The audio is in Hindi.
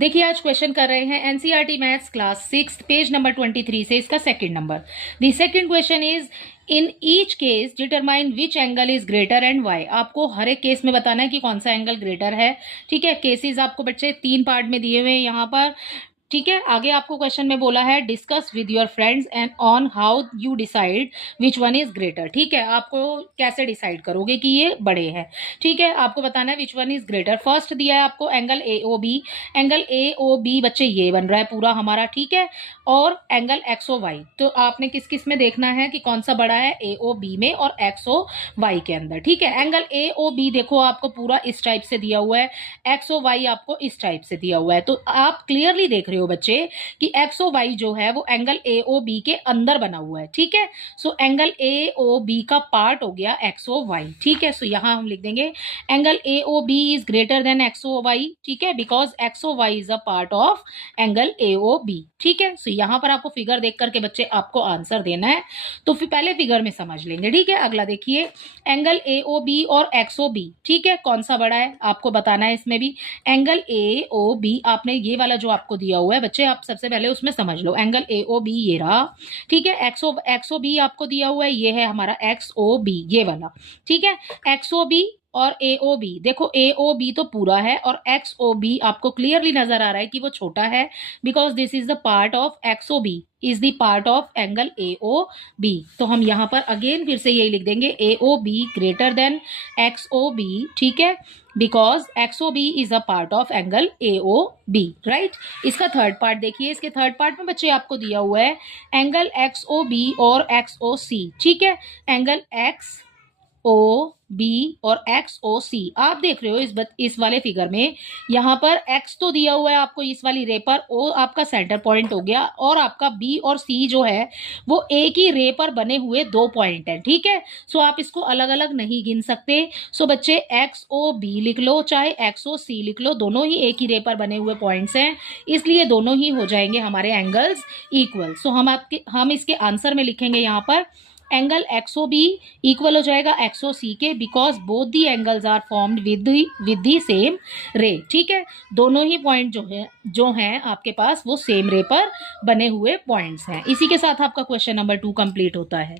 देखिए आज क्वेश्चन कर रहे हैं NCERT maths class 6 page number 23 से इसका second number. The second question is in each case determine which angle is greater and why. आपको हर एक केस में बताना है कि कौन सा एंगल ग्रेटर है। ठीक है, केसेस आपको बच्चे 3 पार्ट में दिए हुए हैं यहाँ पर। ठीक है, आगे आपको क्वेश्चन में बोला है discuss with your friends and on how you decide which one is greater. ठीक है, आपको कैसे डिसाइड करोगे कि ये बड़े हैं। ठीक है, आपको बताना है which one is greater. First दिया है आपको angle A O B. Angle A O B बच्चे ये बन रहा है पूरा हमारा। ठीक है, और एंगल एक्स ओ वाई, तो आपने किस किस में देखना है कि कौन सा बड़ा है, ए ओ बी में और एक्स ओ वाई के अंदर। ठीक है, एंगल ए ओ बी देखो आपको पूरा इस टाइप से दिया हुआ है, एक्स ओ वाई आपको इस टाइप से दिया हुआ है। तो आप क्लियरली देख रहे हो बच्चे कि एक्स ओ वाई जो है वो एंगल ए ओ बी के अंदर बना हुआ है। ठीक है, so angle A O B का पार्ट हो गया एक्स ओ वाई। ठीक है, सो यहां हम लिख देंगे angle A O B is greater than X O Y. ठीक है, because X O Y is a part of angle A O B. ठीक है, सो यहां पर आपको फिगर देख करके बच्चे आपको आंसर देना है, तो फिर पहले फिगर में समझ लेंगे। ठीक है, अगला देखिए एंगल ए ओ बी और एक्स ओ बी। ठीक है, कौन सा बड़ा है आपको बताना है इसमें भी। एंगल ए ओ बी आपने ये वाला जो आपको दिया हुआ है बच्चे, आप सबसे पहले उसमें समझ लो एंगल ए ओ बी ये रहा। ठीक है, एक्स ओ बी आपको दिया हुआ है, ये है हमारा एक्स ओ बी ये वाला। ठीक है, एक्स ओ बी और ए ओ बी, देखो ए ओ बी तो पूरा है और एक्स ओ बी आपको क्लियरली नजर आ रहा है कि वो छोटा है, because this is the part of X O B is the part of angle A O B. तो हम यहां पर अगेन फिर से यही लिख देंगे A O B greater than X O B. ठीक है, because X O B is a part of angle A O B. Right, इसका थर्ड पार्ट देखिए, इसके थर्ड पार्ट में बच्चे आपको दिया हुआ है एंगल एक्स ओ बी और एक्स ओ सी। ठीक है, एंगल एक्स ओ बी और एक्स ओ सी आप देख रहे हो इस वाले फिगर में। यहां पर एक्स तो दिया हुआ है आपको इस वाली रे पर, ओ आपका सेंटर पॉइंट हो गया, और आपका बी और सी जो है वो एक ही रे पर बने हुए 2 पॉइंट है। ठीक है, सो आप इसको अलग अलग नहीं गिन सकते। सो बच्चे एक्स ओ बी लिख लो चाहे एक्स ओ सी लिख लो, दोनों ही एक ही रे पर बने हुए पॉइंट्स हैं, इसलिए दोनों ही हो जाएंगे हमारे एंगल्स इक्वल। सो हम इसके आंसर में लिखेंगे यहाँ पर एंगल एक्सओ बी इक्वल हो जाएगा एक्सओ सी के, because both the angles are formed with the same ray. ठीक है, दोनों ही पॉइंट जो हैं आपके पास वो सेम रे पर बने हुए पॉइंट्स हैं। इसी के साथ आपका क्वेश्चन नंबर 2 कंप्लीट होता है।